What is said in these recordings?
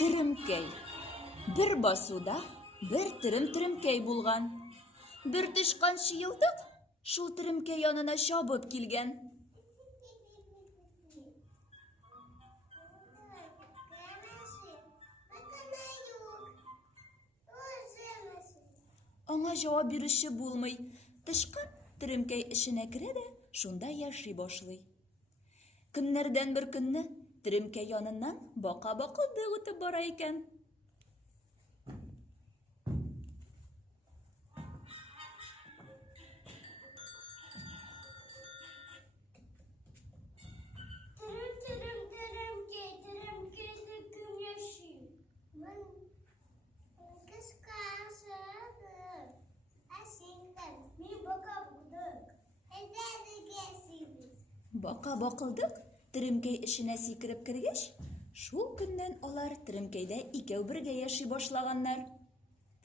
Тиремкәй. Бер басуда бер тиремкәй булган. Бер тышкан чыелдык шул тиремкәй янына чабып килгән. Аңа җавап бирүче булмый. Тышкан тиремкәй эшенә керә дә, шунда яши башлый. Көннәрдән бер көнне тиремкәй яныннан бака бакылдык үтеп бара икән. Бака бакылдык тиремкәй эшенә сикереп кергәч, шул көннән алар тиремкәйдә икәү бергә яши башлаганнар.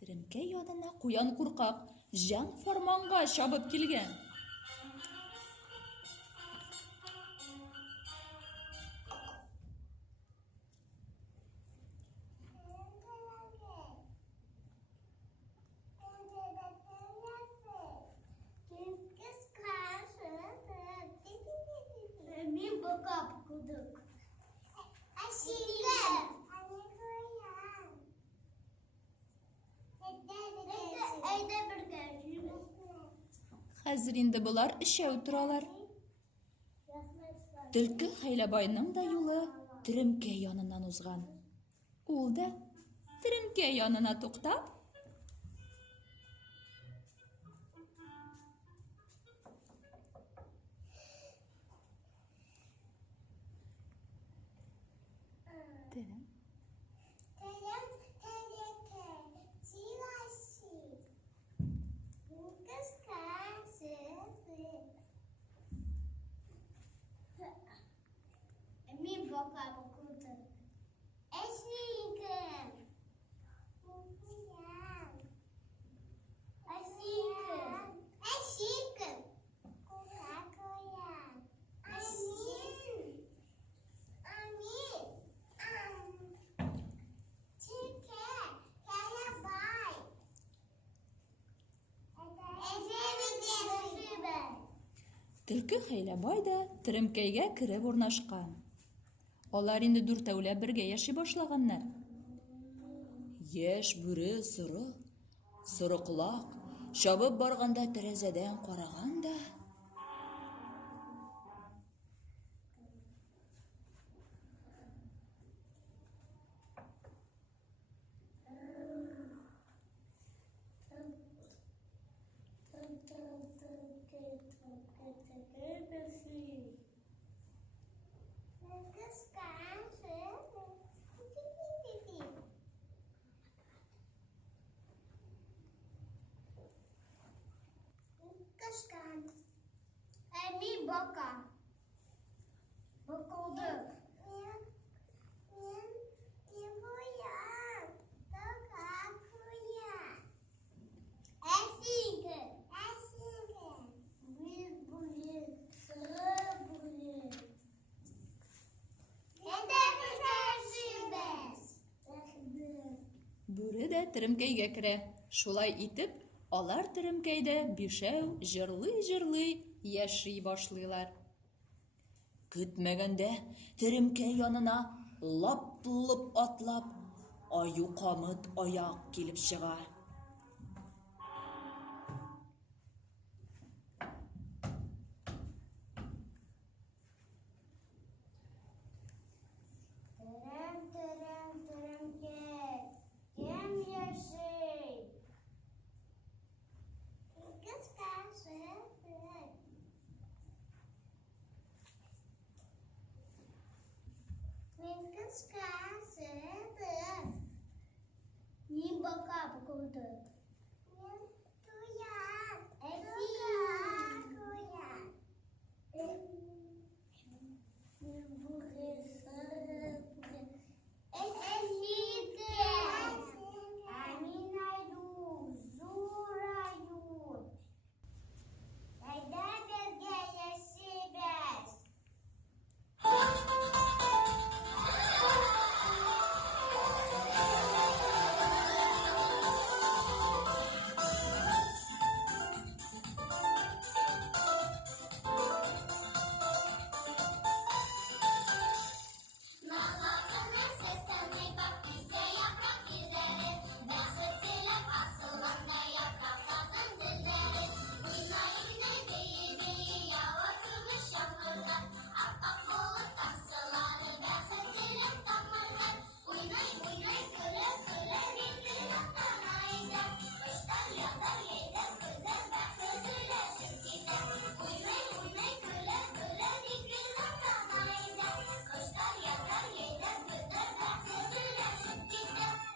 Тиремкәй янына куян куркак җан фарманга чабып килгән. Хәзер инде болар өчәү торалар. Төлке Хәйләбайның да юлы тиремкәй яныннан узган. Ул да тиремкәй янына туктап, Төлке Хәйләбай да тиремкәйгә кереп урнашкан. Алар инде дүртәүләп бергә яши башлаганнар. Яшь бүре сорыклак чабып барганда тәрәзәдән караган да бүре дә тиремкәйгә керә. Шулай итеп, алар тиремкәйдә бишәү җырлый-җырлый яши башлыйлар. Көтмәгәндә тиремкәй янына лап-лып атлап аю камыт аяк килеп чыга. Sky.